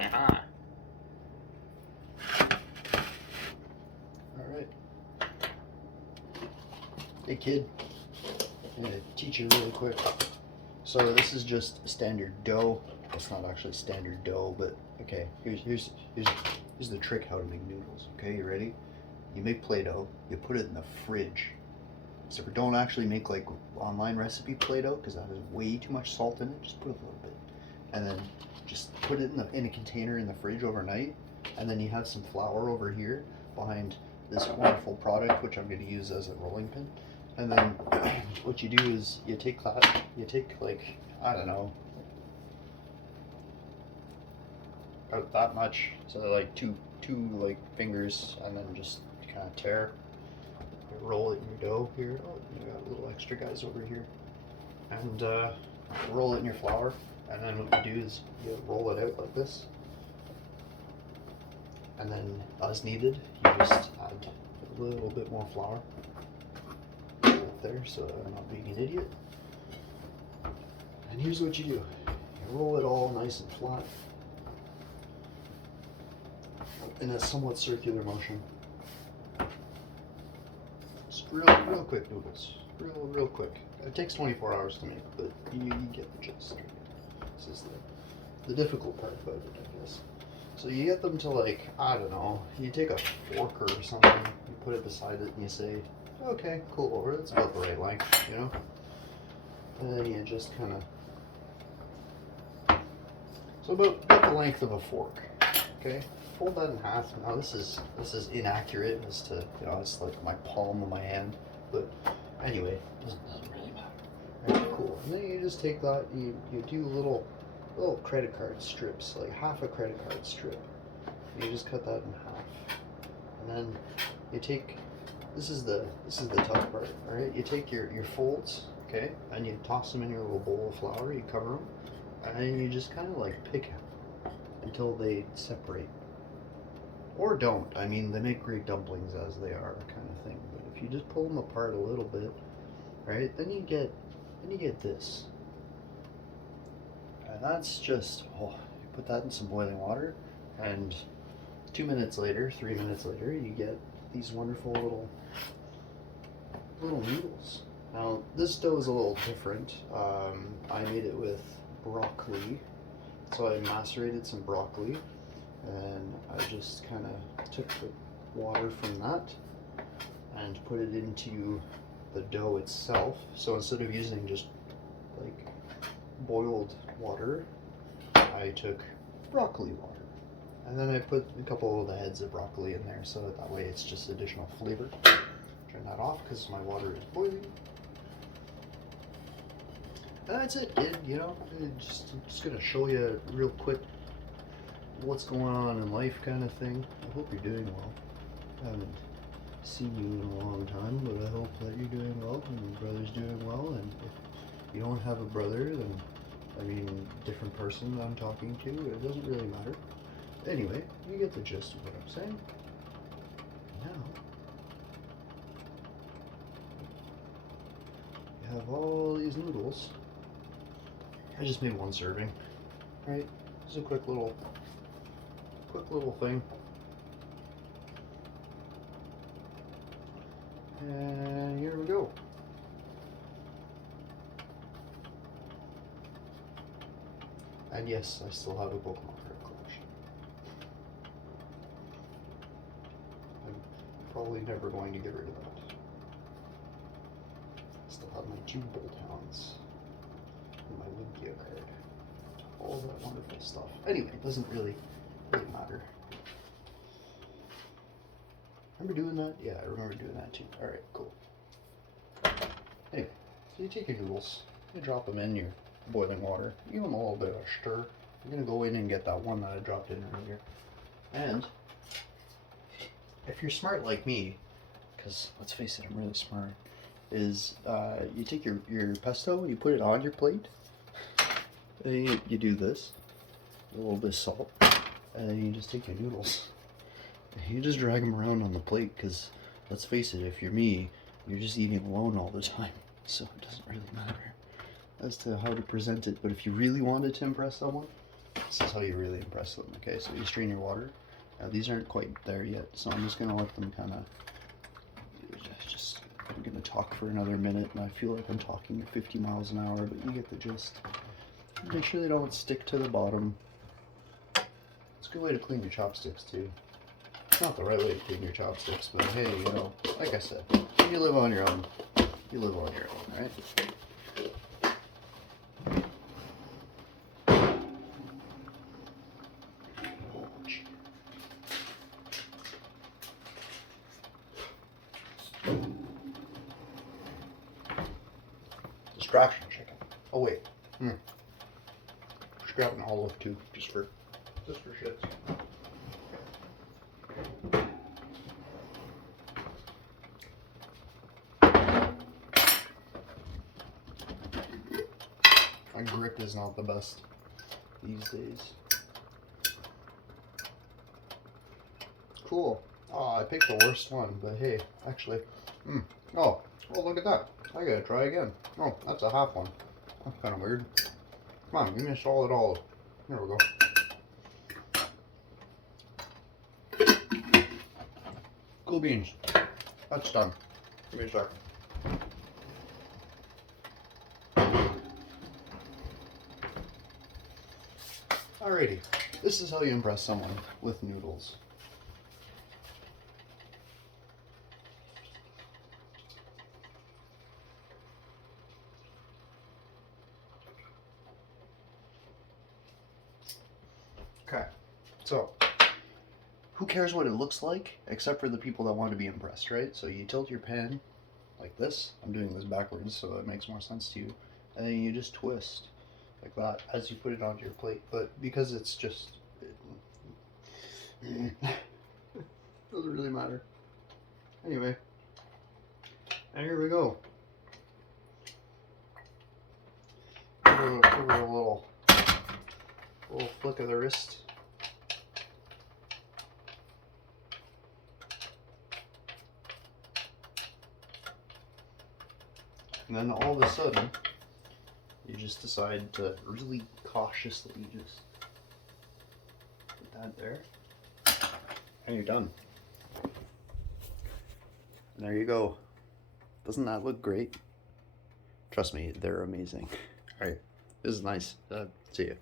Aha. Alright. Hey kid, I'm gonna teach you really quick. So this is just standard dough. It's not actually standard dough, but okay, here's the trick how to make noodles. Okay, you ready? You make Play-Doh, you put it in the fridge. So don't actually make like online recipe Play-Doh because that has way too much salt in it. Just put a little bit. And then just put it in a container in the fridge overnight. And then you have some flour over here behind this wonderful product, which I'm going to use as a rolling pin. And then what you do is you take that, you take like, I don't know, about that much, so like two like fingers, and then just kind of tear, you roll it in your dough here. Oh, you got little extra guys over here, and roll it in your flour. And then what you do is you roll it out like this, and then as needed, you just add a little bit more flour right there, so I'm not being an idiot. And here's what you do: you roll it all nice and flat in a somewhat circular motion. Just real quick noodles, real quick. It takes 24 hours to make, but you get the gist. This is the difficult part about it, I guess. So you get them to, like, I don't know, you take a fork or something, you put it beside it and you say, okay, cool, or it's about the right length, you know? And then you just kind of, so about the length of a fork, okay? Fold that in half. Now this is inaccurate as to, you know, it's like my palm of my hand, but anyway, it doesn't really matter. Right, cool. And then you just take that, you do little credit card strips, like half a credit card strip. And you just cut that in half. And then you take, this is the tough part, alright? You take your folds, okay, and you toss them in your little bowl of flour, you cover them, and then you just kind of like pick them until they separate. Or don't. I mean, they make great dumplings as they are, kind of thing. But if you just pull them apart a little bit, right, then you get this. And that's just, you put that in some boiling water, and 2 minutes later, 3 minutes later, you get these wonderful little noodles. Now, this dough is a little different. I made it with broccoli, so I macerated some broccoli, and I just kind of took the water from that and put it into the dough itself. So instead of using just like boiled water, I took broccoli water, and then I put a couple of the heads of broccoli in there, so that way it's just additional flavor. Turn that off because my water is boiling. And that's it, kid. You know, I'm just gonna show you real quick what's going on in life, kind of thing. I hope you're doing well. I haven't seen you in a long time, but I hope that you're doing well and your brother's doing well. And if you don't have a brother, then I mean, different person I'm talking to, it doesn't really matter. Anyway, you get the gist of what I'm saying. Now, you have all these noodles. I just made one serving, right? Just a quick little thing. And here we go. And yes, I still have a Pokemon card collection. I'm probably never going to get rid of that. I still have my 2 Bolthounds and my Lugia card. All that wonderful stuff. Anyway, it doesn't really matter. Remember doing that? Yeah, I remember doing that too. Alright, cool. Anyway, so you take your noodles, you drop them in your boiling water, give them a little bit of a stir. You're going to go in and get that one that I dropped in earlier. And if you're smart like me, because let's face it, I'm really smart, is you take your pesto, you put it on your plate, and you do this, a little bit of salt, and then you just take your noodles. You just drag them around on the plate, because let's face it, if you're me, you're just eating alone all the time, so it doesn't really matter as to how to present it. But if you really wanted to impress someone, This is how you really impress them. Okay, so you strain your water. Now these aren't quite there yet, so I'm just gonna let them kind of just. I'm gonna talk for another minute, and I feel like I'm talking at 50 miles an hour, but you get the gist. Make sure they don't stick to the bottom. It's a good way to clean your chopsticks too. It's not the right way to clean your chopsticks, but hey, you know, like I said, you live on your own. You live on your own, right? Distraction chicken. Oh wait. Just grab an olive too, just for shits. My grip is not the best these days. Cool. Oh, I picked the worst one, but hey, actually, oh, look at that. I gotta try again. Oh, that's a half one. That's kind of weird. Come on, give me a solid olive. There we go. Cool beans. That's done. Give me a sec. Alrighty, this is how you impress someone with noodles. Okay, so who cares what it looks like except for the people that want to be impressed, right? So you tilt your pan like this. I'm doing this backwards so it makes more sense to you. And then you just twist like that as you put it onto your plate. But because it's just, it doesn't really matter. Anyway, and here we go. Give it a little flick of the wrist. And then all of a sudden, you just decide to really cautiously just put that there. And you're done. And there you go. Doesn't that look great? Trust me, they're amazing. Alright, this is nice. See ya.